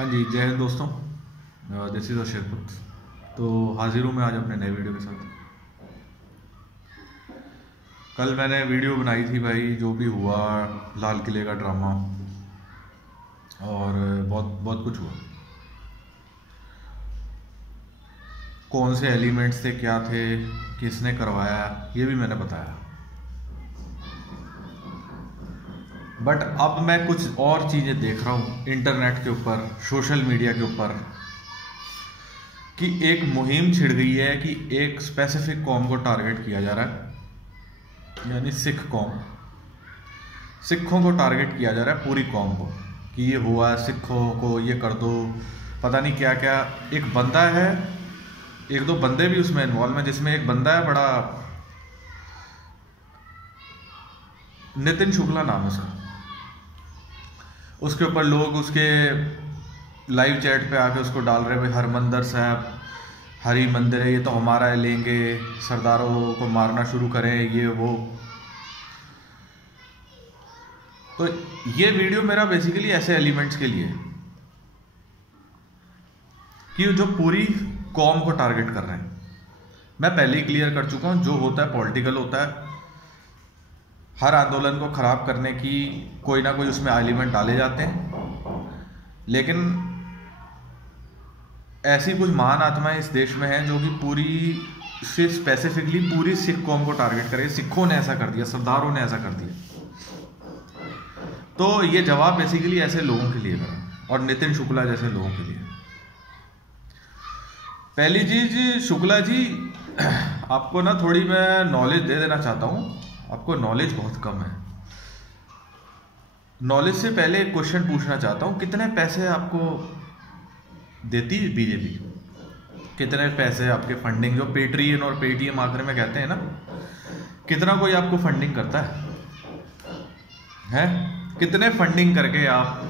हाँ जी, जय हिंद दोस्तों। This is Sherput. तो हाजिर हूँ मैं आज अपने नए वीडियो के साथ। कल मैंने वीडियो बनाई थी भाई, जो भी हुआ लाल किले का ड्रामा, और बहुत बहुत कुछ हुआ। कौन से एलिमेंट्स थे, क्या थे, किसने करवाया, ये भी मैंने बताया। बट अब मैं कुछ और चीज़ें देख रहा हूँ इंटरनेट के ऊपर, सोशल मीडिया के ऊपर, कि एक मुहिम छिड़ गई है कि एक स्पेसिफिक कौम को टारगेट किया जा रहा है, यानी सिख कौम। सिखों को टारगेट किया जा रहा है, पूरी कौम को, कि ये हुआ सिखों को ये कर दो, पता नहीं क्या क्या। एक बंदा है, एक दो बंदे भी उसमें इन्वॉल्व हैं, जिसमें एक बंदा है बड़ा, नितिन शुक्ला नाम है उसका। उसके ऊपर लोग उसके लाइव चैट पे आके उसको डाल रहे भाई हरमंदिर साहब, हरी मंदिर है, ये तो हमारा है, लेंगे, सरदारों को मारना शुरू करें, ये वो। तो ये वीडियो मेरा बेसिकली ऐसे एलिमेंट्स के लिए, कि जो पूरी कौम को टारगेट कर रहे हैं। मैं पहले ही क्लियर कर चुका हूं, जो होता है पॉलिटिकल होता है। हर आंदोलन को खराब करने की कोई ना कोई उसमें एलिमेंट डाले जाते हैं, लेकिन ऐसी कुछ महान आत्माएं इस देश में हैं जो कि पूरी से स्पेसिफिकली पूरी सिख कौम को टारगेट करे। सिखों ने ऐसा कर दिया, सरदारों ने ऐसा कर दिया। तो ये जवाब बेसिकली ऐसे लोगों के लिए करा, और नितिन शुक्ला जैसे लोगों के लिए। पहली चीज, शुक्ला जी, आपको ना थोड़ी मैं नॉलेज दे देना चाहता हूं। आपको नॉलेज बहुत कम है। नॉलेज से पहले एक क्वेश्चन पूछना चाहता हूं, कितने पैसे आपको देती बीजेपी? कितने पैसे आपके फंडिंग, जो पेट्रियन और पेटीएम आखिर में कहते हैं ना, कितना कोई आपको फंडिंग करता है? कितने फंडिंग करके आप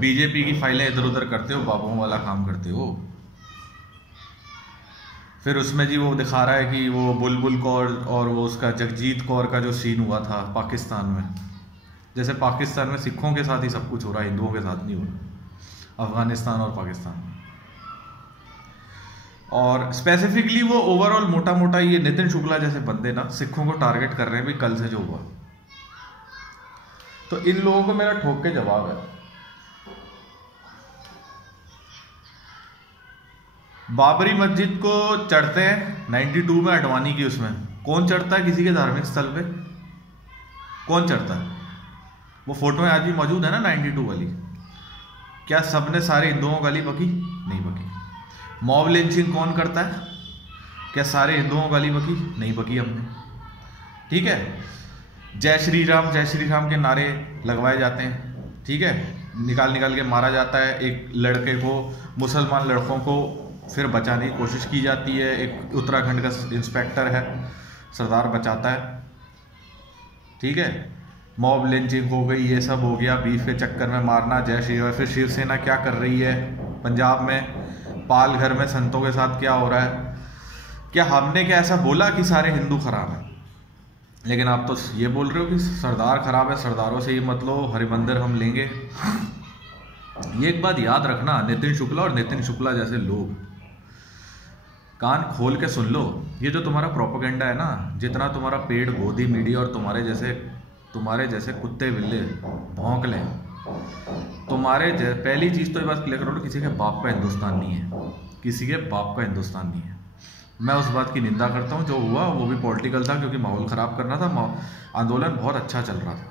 बीजेपी की फाइलें इधर उधर करते हो, बाबुओं वाला काम करते हो? फिर उसमें जी वो दिखा रहा है कि वो बुलबुल कौर और वो उसका जगजीत कौर का जो सीन हुआ था पाकिस्तान में, जैसे पाकिस्तान में सिखों के साथ ही सब कुछ हो रहा है, हिंदुओं के साथ नहीं हो रहा, अफगानिस्तान और पाकिस्तान। और स्पेसिफिकली वो ओवरऑल मोटा मोटा ये नितिन शुक्ला जैसे बंदे ना सिखों को टारगेट कर रहे हैं भी, कल से जो हुआ। तो इन लोगों को मेरा ठोक के जवाब है, बाबरी मस्जिद को चढ़ते हैं 92 में अडवाणी की, उसमें कौन चढ़ता है किसी के धार्मिक स्थल पे? कौन चढ़ता है? वो फोटोएं आज भी मौजूद है ना 92 वाली। क्या सबने सारे हिंदुओं को गाली बकी? नहीं बकी। मॉब लिंचिंग कौन करता है? क्या सारे हिंदुओं को गाली बकी? नहीं बकी हमने। ठीक है, जय श्री राम के नारे लगवाए जाते हैं, ठीक है, निकाल निकाल के मारा जाता है एक लड़के को, मुसलमान लड़कों को फिर बचाने की कोशिश की जाती है। एक उत्तराखंड का इंस्पेक्टर है, सरदार बचाता है, ठीक है। मॉब लिंचिंग हो गई, ये सब हो गया, बीफ के चक्कर में मारना, जय श्री राम। फिर शिवसेना क्या कर रही है पंजाब में, पाल घर में संतों के साथ क्या हो रहा है? क्या हमने क्या ऐसा बोला कि सारे हिंदू खराब हैं? लेकिन आप तो ये बोल रहे हो कि सरदार खराब है, सरदारों से ये मतलब हरिमंदिर हम लेंगे। ये एक बात याद रखना, नितिन शुक्ला और नितिन शुक्ला जैसे लोग, कान खोल के सुन लो। ये जो तुम्हारा प्रोपेगेंडा है ना, जितना तुम्हारा पेड़ गोदी मीडिया और तुम्हारे जैसे कुत्ते बिल्ले भौंक लें, पहली चीज़ तो ये बात क्लियर करो, किसी के बाप का हिंदुस्तान नहीं है, किसी के बाप का हिंदुस्तान नहीं है। मैं उस बात की निंदा करता हूँ, जो हुआ वो भी पॉलिटिकल था, क्योंकि माहौल ख़राब करना था, आंदोलन बहुत अच्छा चल रहा था।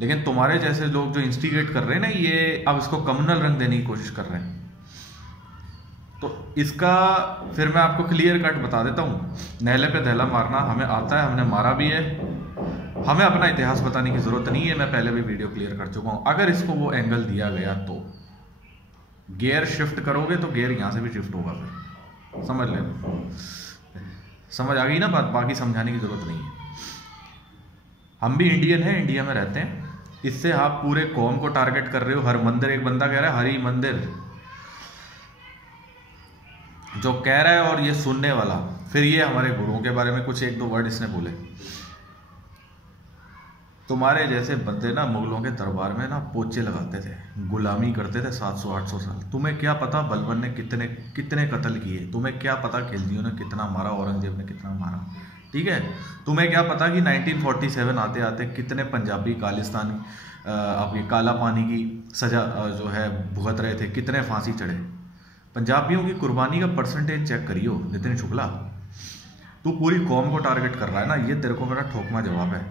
लेकिन तुम्हारे जैसे लोग जो इंस्टिगेट कर रहे हैं ना, ये अब इसको कम्युनल रंग देने की कोशिश कर रहे हैं। तो इसका फिर मैं आपको क्लियर कट बता देता हूँ, नहले पे दहला मारना हमें आता है, हमने मारा भी है, हमें अपना इतिहास बताने की ज़रूरत नहीं है। मैं पहले भी वीडियो क्लियर कर चुका हूँ। अगर इसको वो एंगल दिया गया तो गियर शिफ्ट करोगे तो गियर यहाँ से भी शिफ्ट होगा, फिर समझ लेना। समझ आ गई ना बात? बाकी समझाने की ज़रूरत नहीं है। हम भी इंडियन हैं, इंडिया में रहते हैं। इससे आप पूरे कौम को टारगेट कर रहे हो। हर मंदिर, एक बंदा कह रहा है हरी मंदिर, जो कह रहा है, और ये सुनने वाला, फिर ये हमारे गुरुओं के बारे में कुछ एक दो वर्ड इसने बोले। तुम्हारे जैसे बंदे ना मुगलों के दरबार में ना पोचे लगाते थे, गुलामी करते थे 700-800 साल। तुम्हें क्या पता बलबन ने कितने कितने कत्ल किए, तुम्हें क्या पता खिलजियों ने कितना मारा, औरंगजेब ने कितना मारा, ठीक है। तुम्हें क्या पता कि 1947 आते आते कितने पंजाबी खालिस्तानी अब ये काला पानी की सजा जो है भुगत रहे थे, कितने फांसी चढ़े। पंजाबियों की कुर्बानी का परसेंटेज चेक करियो नितिन शुक्ला। तू पूरी कौम को टारगेट कर रहा है ना, ये तेरे को मेरा ठोकमा जवाब है।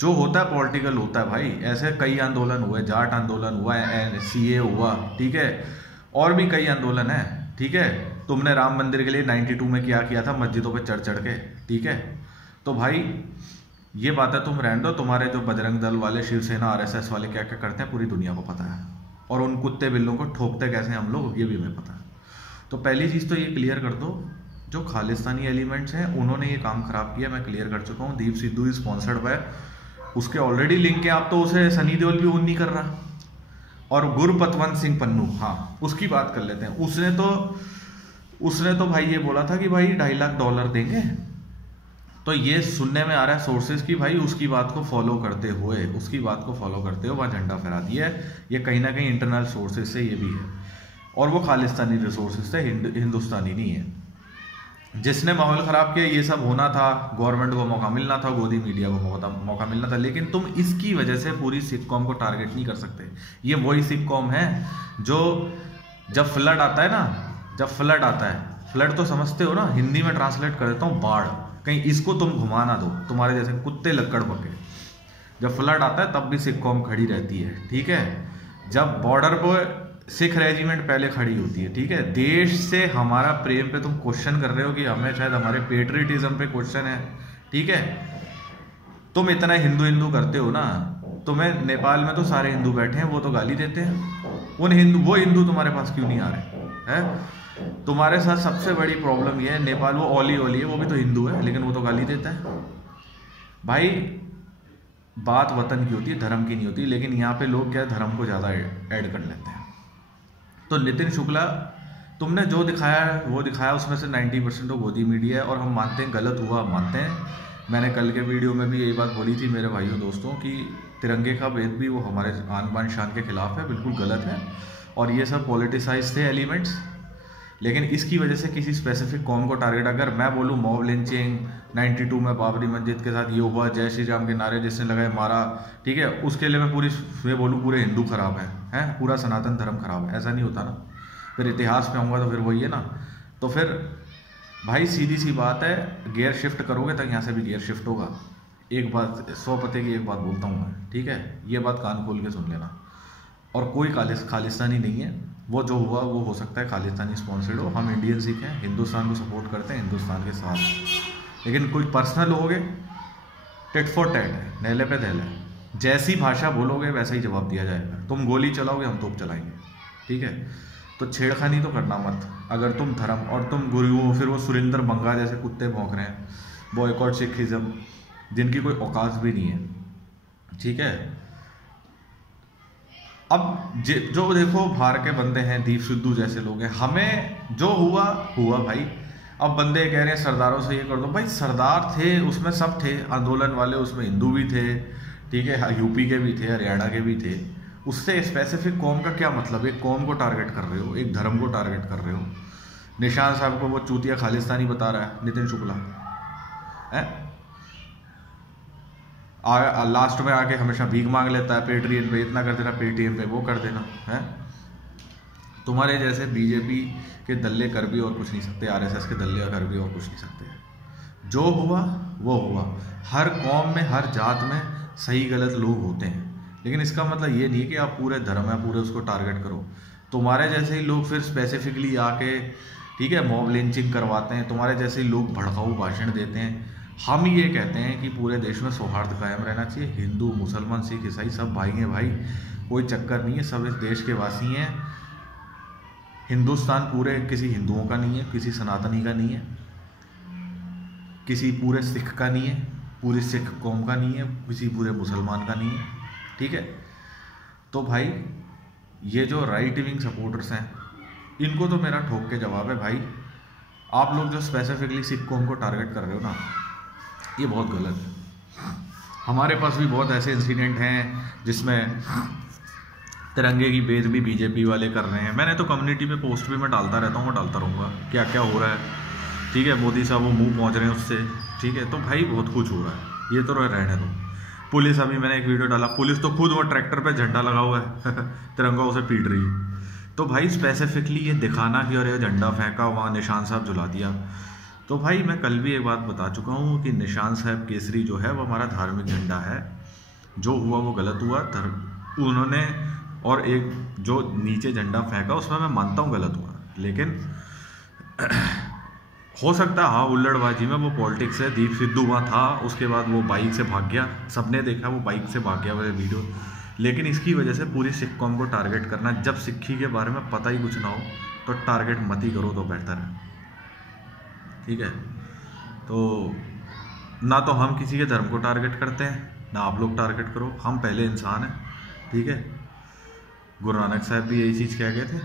जो होता है पॉलिटिकल होता है भाई, ऐसे कई आंदोलन हुए, जाट आंदोलन हुआ, CA हुआ, ठीक है, और भी कई आंदोलन है, ठीक है। तुमने राम मंदिर के लिए 92 में क्या किया था, मस्जिदों पे चढ़ चढ़ के, ठीक है। तो भाई ये बात है, तुम रहने दो। तुम्हारे जो बजरंग दल वाले, शिवसेना, RSS वाले क्या क्या करते हैं पूरी दुनिया को पता है, और उन कुत्ते बिल्लों को ठोकते कैसे हैं हम लोग, ये भी हमें पता है। तो पहली चीज़ तो ये क्लियर कर दो, जो खालिस्तानी एलिमेंट्स हैं उन्होंने ये काम खराब किया, मैं क्लियर कर चुका हूँ। Deep Sidhu is sponsored by, उसके ऑलरेडी लिंक है, आप तो उसे सनी देओल भी ऑन नहीं कर रहा। और गुरपतवंत सिंह पन्नू, हाँ उसकी बात कर लेते हैं। उसने तो भाई ये बोला था कि भाई $2.5 लाख देंगे। तो ये सुनने में आ रहा है सोर्सेज की भाई उसकी बात को फॉलो करते हुए वहाँ झंडा फहरा दिया है। ये कहीं ना कहीं इंटरनल सोर्सेज से ये भी है, और वो खालिस्तानी रिसोर्सेज से, हिंदुस्तानी नहीं है। जिसने माहौल ख़राब किया, ये सब होना था, गवर्नमेंट को मौका मिलना था, गोदी मीडिया को मौका मिलना था, लेकिन तुम इसकी वजह से पूरी सिख कौम को टारगेट नहीं कर सकते। ये वही सिख कौम है जो जब फ्लड आता है ना, फ्लड तो समझते हो ना, हिंदी में ट्रांसलेट कर देता हूँ बाढ़, कहीं इसको तुम घुमा ना दो, तुम्हारे जैसे कुत्ते लक्कड़ पके। जब फ्लड आता है तब भी सिख कौम खड़ी रहती है, ठीक है। जब बॉर्डर पर सिख रेजिमेंट पहले खड़ी होती है, ठीक है। देश से हमारा प्रेम पे तुम क्वेश्चन कर रहे हो कि हमें शायद हमारे पेट्रियटिज्म पे क्वेश्चन है, ठीक है। तुम इतना हिंदू करते हो ना, तुम्हें नेपाल में तो सारे हिंदू बैठे हैं, वो तो गाली देते हैं। वो हिंदू तुम्हारे पास क्यों नहीं आ रहे हैं? तुम्हारे साथ सबसे बड़ी प्रॉब्लम ये है, नेपाल वो ओली है, वो भी तो हिंदू है, लेकिन वो तो गाली देता है। भाई बात वतन की होती है, धर्म की नहीं होती, लेकिन यहाँ पे लोग क्या धर्म को ज़्यादा ऐड कर लेते हैं। तो नितिन शुक्ला, तुमने जो दिखाया वो दिखाया, उसमें से 90% तो गोदी मीडिया है, और हम मानते हैं गलत हुआ, मानते हैं। मैंने कल के वीडियो में भी यही बात बोली थी मेरे भाइयों दोस्तों कि तिरंगे का भेद भी वो हमारे आन बान शान के खिलाफ है, बिल्कुल गलत है, और ये सब पॉलिटिसाइज थे एलिमेंट्स। लेकिन इसकी वजह से किसी स्पेसिफिक कौम को टारगेट, अगर मैं बोलूँ मॉब लिंचिंग 92 में बाबरी मस्जिद के साथ ये हुआ, जय श्री राम के नारे जिसने लगाए मारा, ठीक है, उसके लिए मैं बोलूँ पूरे हिंदू खराब हैं, पूरा सनातन धर्म खराब है, ऐसा नहीं होता ना। फिर इतिहास में आऊँगा तो फिर वही है ना। तो फिर भाई सीधी सी बात है, गियर शिफ्ट करोगे तो यहाँ से भी गियर शिफ्ट होगा। एक बात 100 पते की एक बात बोलता हूँ मैं, ठीक है, ये बात कान खोल के सुन लेना। और कोई खालिस्तानी नहीं है, वो जो हुआ वो हो सकता है खालिस्तानी स्पॉन्सर्ड हो। हम इंडियन सिख हैं, हिंदुस्तान को सपोर्ट करते हैं, हिंदुस्तान के साथ। लेकिन कोई पर्सनल लोगे, टेट फॉर टेट है, नेले पे दहले, जैसी भाषा बोलोगे वैसा ही जवाब दिया जाएगा। तुम गोली चलाओगे, हम तोप चलाएंगे, ठीक है। तो छेड़खानी तो करना मत। अगर तुम धर्म और तुम गुरु हो, फिर वो सुरेंद्र बंगा जैसे कुत्ते भौंक रहे हैं, बॉयकॉट सिखिज्म, जिनकी कोई औकात भी नहीं है, ठीक है। अब जो देखो बाहर के बंदे हैं, दीप सिद्धू जैसे लोग हैं, हमें जो हुआ भाई। अब बंदे कह रहे हैं सरदारों से ये कर दो, भाई सरदार थे, उसमें सब थे, आंदोलन वाले उसमें हिंदू भी थे, ठीक है, यूपी के भी थे, हरियाणा के भी थे। उससे स्पेसिफिक कौम का क्या मतलब? एक कौम को टारगेट कर रहे हो, एक धर्म को टारगेट कर रहे हो। निशान साहब को वो चूतिया खालिस्तानी बता रहा है नितिन शुक्ला है, लास्ट में आके हमेशा भीख मांग लेता है, पेट्रियन पे इतना कर देना, पेटीएम पे वो कर देना है। तुम्हारे जैसे बीजेपी के दल्ले कर भी और कुछ नहीं सकते, आरएसएस के दल्ले कर भी और कुछ नहीं सकते। जो हुआ वो हुआ। हर कौम में, हर जात में सही गलत लोग होते हैं, लेकिन इसका मतलब ये नहीं कि आप पूरे धर्म है पूरे उसको टारगेट करो। तुम्हारे जैसे ही लोग फिर स्पेसिफिकली आके, ठीक है, मॉब लिंचिंग करवाते हैं, तुम्हारे जैसे ही लोग भड़काऊ भाषण देते हैं। हम ये कहते हैं कि पूरे देश में सौहार्द कायम रहना चाहिए, हिंदू मुसलमान सिख ईसाई सब भाई हैं भाई, कोई चक्कर नहीं है, सब इस देश के वासी हैं। हिंदुस्तान पूरे किसी हिंदुओं का नहीं है, किसी सनातनी का नहीं है, किसी पूरे सिख का नहीं है, पूरी सिख कौम का नहीं है, किसी पूरे मुसलमान का नहीं है, ठीक है। तो भाई ये जो राइट विंग सपोर्टर्स हैं, इनको तो मेरा ठोक के जवाब है भाई, आप लोग जो स्पेसिफिकली सिख कौम को टारगेट कर रहे हो ना, ये बहुत गलत है। हमारे पास भी बहुत ऐसे इंसिडेंट हैं जिसमें तिरंगे की बेइज्जती बीजेपी वाले कर रहे हैं। मैंने तो कम्युनिटी पे पोस्ट भी मैं डालता रहता हूँ, मैं डालता रहूँगा क्या क्या हो रहा है, ठीक है। मोदी साहब वो मुंह पहुँच रहे हैं उससे, ठीक है। तो भाई बहुत कुछ हो रहा है, ये तो रहने दो। पुलिस, अभी मैंने एक वीडियो डाला, पुलिस तो खुद वो ट्रैक्टर पे झंडा लगा हुआ है तिरंगा उसे पीट रही है। तो भाई स्पेसिफिकली ये दिखाना कि अरे झंडा फेंका, वहाँ निशान साहब जला दिया। तो भाई मैं कल भी एक बात बता चुका हूँ कि निशान साहब केसरी जो है वो हमारा धार्मिक झंडा है। जो हुआ वो गलत हुआ, उन्होंने और एक जो नीचे झंडा फेंका उसमें मैं मानता हूँ गलत हुआ, लेकिन हो सकता है हाँ उल्लड़बाजी में वो पॉलिटिक्स है। दीप सिद्धू वहाँ था, उसके बाद वो बाइक से भाग गया, सबने देखा वो बाइक से भाग गया वो वीडियो। लेकिन इसकी वजह से पूरी सिख कौम को टारगेट करना, जब सिक्खी के बारे में पता ही कुछ ना हो तो टारगेट मत ही करो तो बेहतर है, ठीक है। तो ना तो हम किसी के धर्म को टारगेट करते हैं, ना आप लोग टारगेट करो, हम पहले इंसान हैं, ठीक है। गुरु नानक साहब भी यही चीज़ कह गए थे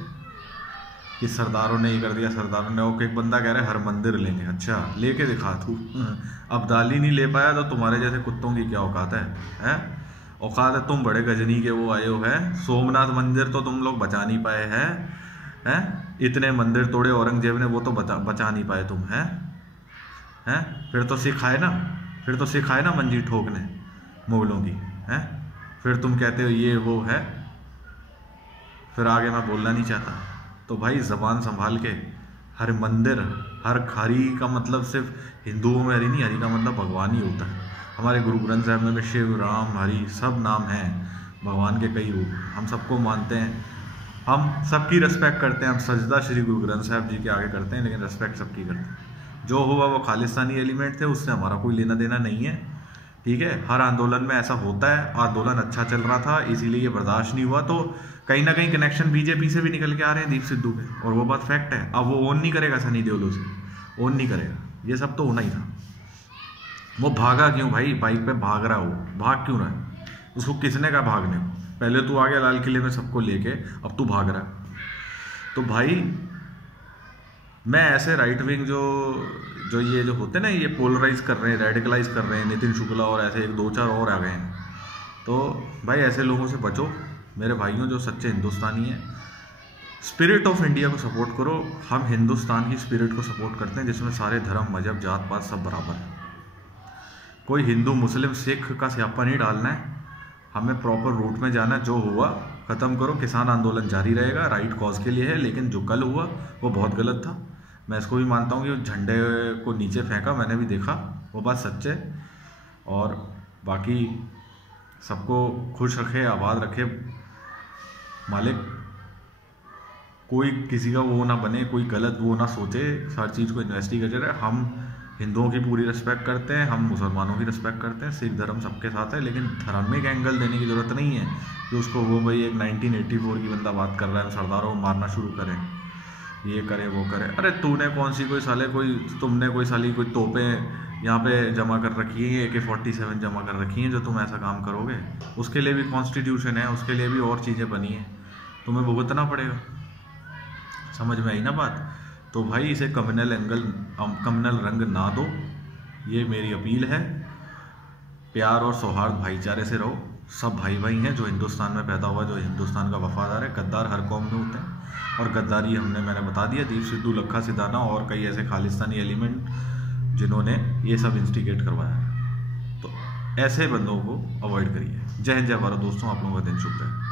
कि सरदारों ने ये कर दिया, सरदारों ने। ओके, एक बंदा कह रहा है हर मंदिर लेंगे, अच्छा लेके दिखा तू। अब्दाली नहीं ले पाया तो तुम्हारे जैसे कुत्तों की क्या औकात है? औकात है तुम बड़े गजनी के वो आए हो है। सोमनाथ मंदिर तो तुम लोग बचा नहीं पाए हैं, इतने मंदिर तोड़े औरंगजेब ने, वो तो बचा नहीं पाए तुम, हैं? फिर तो सिखाए ना मंजी ठोकने मुगलों की, हैं? फिर तुम कहते हो ये वो है, फिर आगे मैं बोलना नहीं चाहता। तो भाई ज़बान संभाल के, हर मंदिर, हर खारी का मतलब सिर्फ हिंदुओं में हरी नहीं, हरी का मतलब भगवान ही होता है। हमारे गुरु ग्रंथ साहब में भी शिव, राम, हरि सब नाम हैं, भगवान के कई रूप, हम सबको मानते हैं, हम सबकी रिस्पेक्ट करते हैं। हम सजदा श्री गुरु ग्रंथ साहब जी के आगे करते हैं, लेकिन रिस्पेक्ट सबकी करते हैं। जो हुआ वो खालिस्तानी एलिमेंट थे, उससे हमारा कोई लेना देना नहीं है, ठीक है। हर आंदोलन में ऐसा होता है, आंदोलन अच्छा चल रहा था इसीलिए ये बर्दाश्त नहीं हुआ, तो कहीं ना कहीं कनेक्शन बीजेपी से भी निकल के आ रहे हैं दीप सिद्धू के, और वो बात फैक्ट है। अब वो ओन नहीं करेगा सनी देओल से, ओन नहीं करेगा, ये सब तो होना ही था। वो भागा क्यों भाई? बाइक पे भाग रहा हो, भाग क्यों रहा है? उसको किसने कहा भागने? पहले तू आ गया लाल किले में सबको लेके, अब तू भाग रहा है। तो भाई मैं ऐसे राइट विंग जो होते ना, ये पोलराइज कर रहे हैं, रेडिकलाइज कर रहे हैं, नितिन शुक्ला और ऐसे एक दो चार और आ गए हैं, तो भाई ऐसे लोगों से बचो मेरे भाइयों, जो सच्चे हिंदुस्तानी हैं। स्पिरिट ऑफ इंडिया को सपोर्ट करो। हम हिंदुस्तान की स्पिरिट को सपोर्ट करते हैं जिसमें सारे धर्म, मजहब, जात पात सब बराबर है। कोई हिंदू, मुस्लिम, सिख का स्यापा नहीं डालना है, हमें प्रॉपर रूट में जाना है। जो हुआ ख़त्म करो, किसान आंदोलन जारी रहेगा, राइट कॉज के लिए है, लेकिन जो कल हुआ वो बहुत गलत था। मैं इसको भी मानता हूँ कि झंडे को नीचे फेंका, मैंने भी देखा, वो बात सच है। और बाकी सबको खुश रखे, आबाद रखे मालिक, कोई किसी का वो ना बने, कोई गलत वो ना सोचे, हर चीज़ को इन्वेस्टिगेट करे। हम हिंदुओं की पूरी रिस्पेक्ट करते हैं, हम मुसलमानों की रिस्पेक्ट करते हैं, सिख धर्म सबके साथ है, लेकिन धार्मिक एंगल देने की ज़रूरत नहीं है कि उसको वो भाई एक 1984 की बंदा बात कर रहा है, सरदारों को मारना शुरू करें, ये करे वो करे। अरे तूने कौन सी तुमने कोई साली कोई तोपें यहाँ पे जमा कर रखी है, AK-47 जमा कर रखी हैं जो तुम ऐसा काम करोगे? उसके लिए भी कॉन्स्टिट्यूशन है, उसके लिए भी और चीज़ें बनी हैं, तुम्हें भुगतना पड़ेगा। समझ में आई ना बात? तो भाई इसे कम्युनल रंग ना दो, ये मेरी अपील है। प्यार और सौहार्द भाईचारे से रहो, सब भाई भाई हैं। जो हिंदुस्तान में पैदा हुआ, जो हिंदुस्तान का वफादार है। गद्दार हर कौम में होते हैं, और गद्दारी मैंने बता दिया, दीप सिद्धू, लखा सिधाना और कई ऐसे खालिस्तानी एलिमेंट जिन्होंने ये सब इंस्टिगेट करवाया है। तो ऐसे बंदों को अवॉइड करिए। जय हिंद, जय भारत दोस्तों, आप लोगों का दिन शुभ रहे।